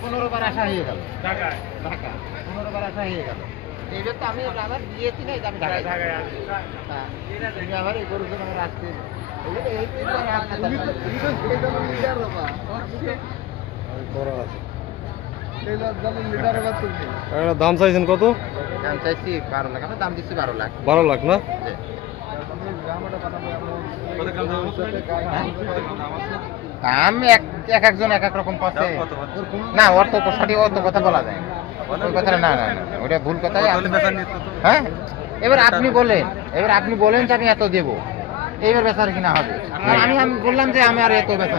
পনেরো বার আসা হয়ে গেল। ঢাকা পনেরো বার আসা হয়ে গেল। এইবার তো আমি আবার দিয়েছি না আমি ঢাকায় হ্যাঁ, তুমি আবার এই জন্য আমার আসতে একটা দাম চাইছেন কত? দাম চাইছি বারো লাখ। দাম দিচ্ছি বারো লাখ। বারো লাখ না। দাম এক এক একজন এক এক রকম পাচ্ছে না ওর তো সঠিক অত কথা বলা যায়। ওই কথাটা না না না ওটা ভুল কথা। হ্যাঁ? এবার আপনি বলেন এবার আপনি বলেন যে আমি এত দেবো। এইবার বেচার কিনা হবে? আমি আমি বললাম যে আমি আর এত বেচা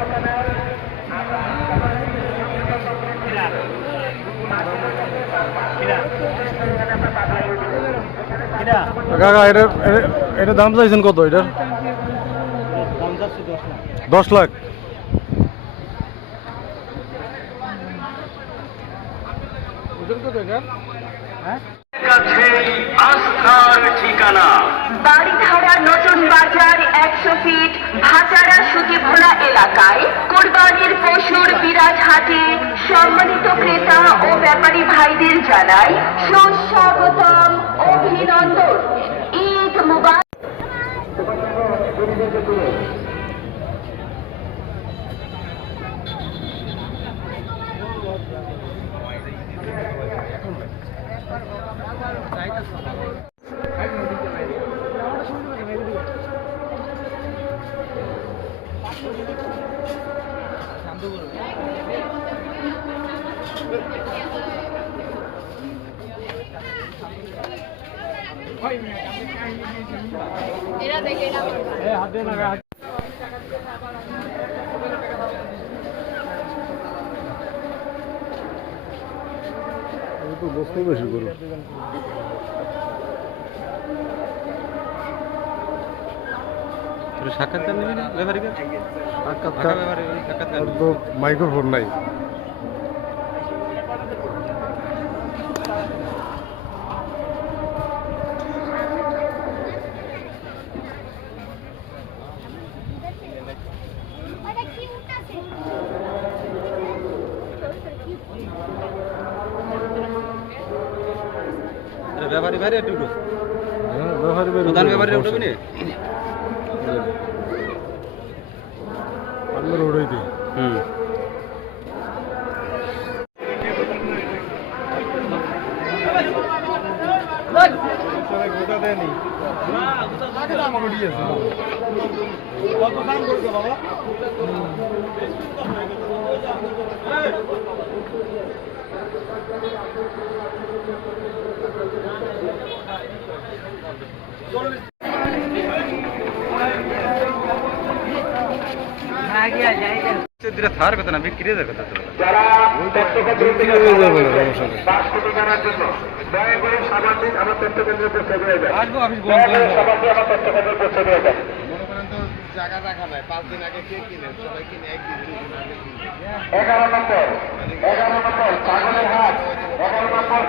এটার দাম চাইছেন কত এটার? দশ লাখ। একশো ফিট ভাচারা সুতিভোলা এলাকায়, কোরবানির পশুর বিরাট সম্মানিত ক্রেতা ব্যাপারী ভাইদের জানাই সুস্বাগতম অভিনন্দন। ঈদ মুবারক। তো বসতে বেশি করুন সাক্ষাৎকার নিবি না? ব্যাপারীকে? সাক্ষাৎকার সাক্ষাৎকার মাইক্রোফোন নাই। ব্যাপারী বাইরে একটু। হ্যাঁ ব্যাপারী বের প্রধান ব্যাপারী উঠবি না? আপনার উড়াই দিই হুম। দুটা থার কথা না কথা বিক্রি। মনে করেন তো জায়গা রাখা নাই পাঁচ দিন আগে কে কিনে সবাই কিনে একদিন দুই দিন আগে কিনে এগারো নম্বর এগারো নম্বর পাগলের হাট এগারো নম্বর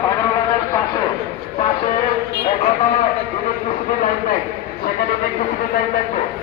এখনও ইলেকট্রিসিটি লাইন নেই সেখানে ইলেকট্রিসিটি লাইন ওই-